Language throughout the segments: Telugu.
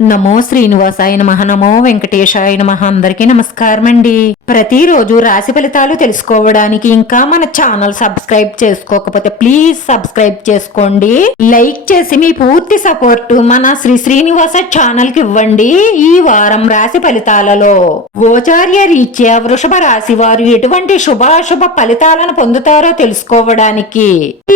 నమో శ్రీనివాసాయ నమః. నమో వెంకటేశాయ నమః. అందరికీ నమస్కారం అండి. ప్రతిరోజు రాశి ఫలితాలు తెలుసుకోవడానికి ఇంకా మన ఛానల్ సబ్స్క్రైబ్ చేసుకోకపోతే ప్లీజ్ సబ్స్క్రైబ్ చేసుకోండి. లైక్ చేసి మీ పూర్తి సపోర్ట్ మన శ్రీనివాస ఛానల్ కి ఇవ్వండి. ఈ వారం రాశి ఫలితాలలో గోచార్య రీత్యా వృషభ రాశి వారు ఎటువంటి శుభాశుభ ఫలితాలను పొందుతారో తెలుసుకోవడానికి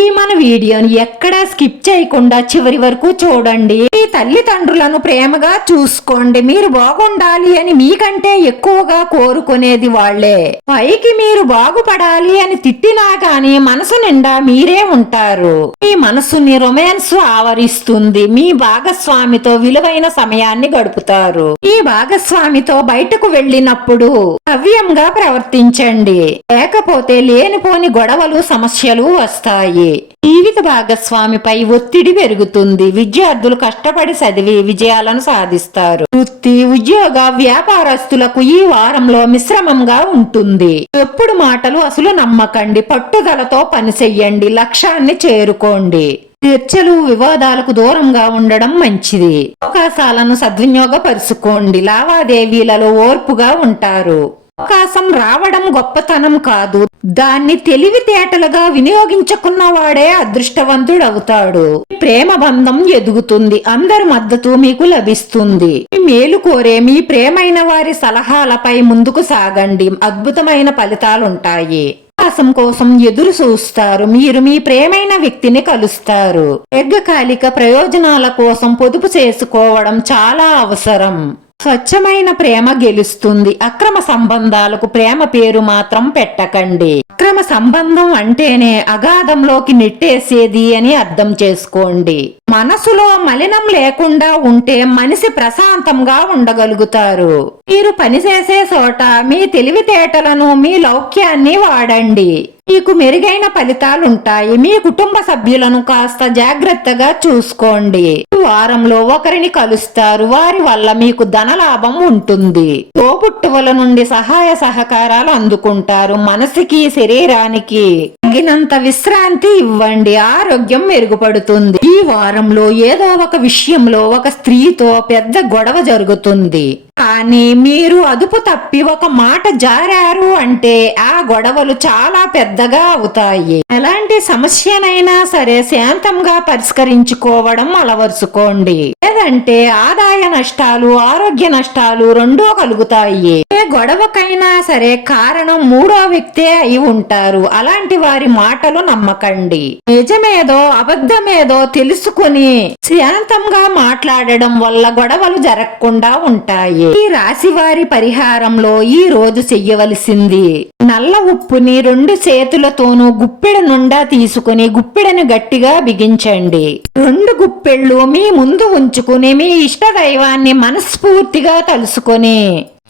ఈ మన వీడియోని ఎక్కడా స్కిప్ చేయకుండా చివరి వరకు చూడండి. మీ తల్లిదండ్రులను ప్రేమగా చూసుకోండి. మీరు బాగుండాలి అని మీకంటే ఎక్కువగా కోరుకునేది వాళ్లే. పైకి మీరు బాగుపడాలి అని తిట్టినా గాని మనసు నిండా మీరే ఉంటారు. మీ మనసుని రొమాన్స్ ఆవరిస్తుంది. మీ భాగస్వామితో విలువైన సమయాన్ని గడుపుతారు. ఈ భాగస్వామితో బయటకు వెళ్ళినప్పుడు సవ్యంగా ప్రవర్తించండి, లేకపోతే లేనిపోని గొడవలు సమస్యలు వస్తాయి. జీవిత భాగస్వామిపై ఒత్తిడి పెరుగుతుంది. విద్యార్థులు కష్టపడి చదివి విజయాలను సాధిస్తారు. వృత్తి, ఉద్యోగ, వ్యాపారస్తులకు ఈ వారంలో మిశ్రమంగా ఉంటుంది. ఎప్పుడు మాటలు అసలు నమ్మకండి. పట్టుదలతో పని చెయ్యండి. లక్ష్యాన్ని చేరుకోండి. చర్చలు, వివాదాలకు దూరంగా ఉండడం మంచిది. అవకాశాలను సద్వినియోగపరుచుకోండి. లావాదేవీలలో ఓర్పుగా ఉంటారు. అవకాశం రావడం గొప్పతనం కాదు, దాన్ని తెలివితేటలుగా వినియోగించుకున్నవాడే అదృష్టవంతుడవుతాడు. ప్రేమ బంధం ఎదుగుతుంది. అందరి మద్దతు మీకు లభిస్తుంది. మేలు కోరే మీ ప్రేమైన వారి సలహాలపై ముందుకు సాగండి. అద్భుతమైన ఫలితాలుంటాయి. అవకాశం కోసం ఎదురు చూస్తారు. మీరు మీ ప్రేమైన వ్యక్తిని కలుస్తారు. దీర్ఘకాలిక ప్రయోజనాల కోసం పొదుపు చేసుకోవడం చాలా అవసరం. స్వచ్ఛమైన ప్రేమ గెలుస్తుంది. అక్రమ సంబంధాలకు ప్రేమ పేరు మాత్రం పెట్టకండి. అక్రమ సంబంధం అంటేనే అగాధంలోకి నెట్టేసేది అని అర్థం చేసుకోండి. మనసులో మలినం లేకుండా ఉంటే మనిషి ప్రశాంతంగా ఉండగలుగుతారు. మీరు పనిచేసే చోట మీ తెలివితేటలను, మీ లౌక్యాన్ని వాడండి. మీకు మెరుగైన ఫలితాలుంటాయి. మీ కుటుంబ సభ్యులను కాస్త జాగ్రత్తగా చూసుకోండి. వారంలో ఒకరిని కలుస్తారు. వారి వల్ల మీకు ధనలాభం ఉంటుంది. తోబుట్టువుల నుండి సహాయ సహకారాలు అందుకుంటారు. మనసుకి, శరీరానికి తగినంత విశ్రాంతి ఇవ్వండి. ఆరోగ్యం మెరుగుపడుతుంది. ఈ వారంలో ఏదో ఒక విషయంలో ఒక స్త్రీతో పెద్ద గొడవ జరుగుతుంది. కానీ మీరు అదుపు తప్పి ఒక మాట జారారు అంటే ఆ గొడవలు చాలా పెద్దగా అవుతాయి. ఎలాంటి సమస్యనైనా సరే శాంతంగా పరిష్కరించుకోవడం అలవరుచుకోండి. లేదంటే ఆదాయ నష్టాలు, ఆరోగ్య నష్టాలు రెండూ కలుగుతాయి. ఏ గొడవకైనా సరే కారణం మూడో వ్యక్తే అయి ఉంటారు. అలాంటి వారి మాటలు నమ్మకండి. నిజమేదో అబద్ధమేదో తెలుసుకుని శాంతంగా మాట్లాడడం వల్ల గొడవలు జరగకుండా ఉంటాయి. ఈ రాశి వారి పరిహారంలో ఈ రోజు చెయ్యవలసింది నల్ల ఉప్పుని 2 చేతులతోనూ గుప్పెడ నుండా తీసుకుని గుప్పెడను గట్టిగా బిగించండి. 2 గుప్పెళ్ళు మీ ముందు ఉంచుకుని మీ ఇష్ట దైవాన్ని మనస్ఫూర్తిగా తలుసుకొని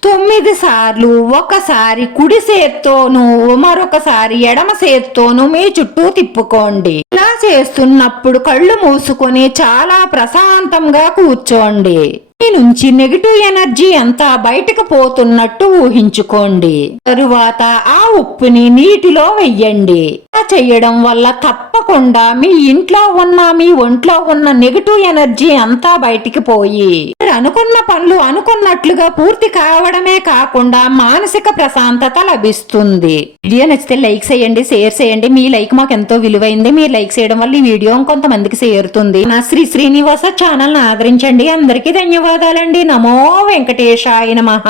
9 సార్లు ఒకసారి కుడి చేత్తోనూ మరొకసారి ఎడమ చేత్తోనూ మీ చుట్టూ తిప్పుకోండి. ఇలా చేస్తున్నప్పుడు కళ్ళు మూసుకొని చాలా ప్రశాంతంగా కూర్చోండి. మీ నుంచి నెగిటివ్ ఎనర్జీ అంతా బయటకు పోతున్నట్టు ఊహించుకోండి. తరువాత ఆ ఉప్పుని నీటిలో వెయ్యండి. ఇలా చేయడం వల్ల తప్పకుండా మీ ఇంట్లో ఉన్న, మీ ఒంట్లో ఉన్న నెగిటివ్ ఎనర్జీ అంతా బయటికి పోయి మీరు అనుకున్న పనులు అనుకున్నట్లుగా పూర్తి కావడమే కాకుండా మానసిక ప్రశాంతత లభిస్తుంది. వీడియో నచ్చితే లైక్ చేయండి, షేర్ చేయండి. మీ లైక్ మాకు ఎంతో విలువైంది. మీరు లైక్ చేయడం వల్ల ఈ వీడియో కొంతమందికి చేరుతుంది. నా శ్రీనివాస ఛానల్ ని ఆదరించండి. అందరికీ ధన్యవాదాలండి. నమో వెంకటేశాయ నమః.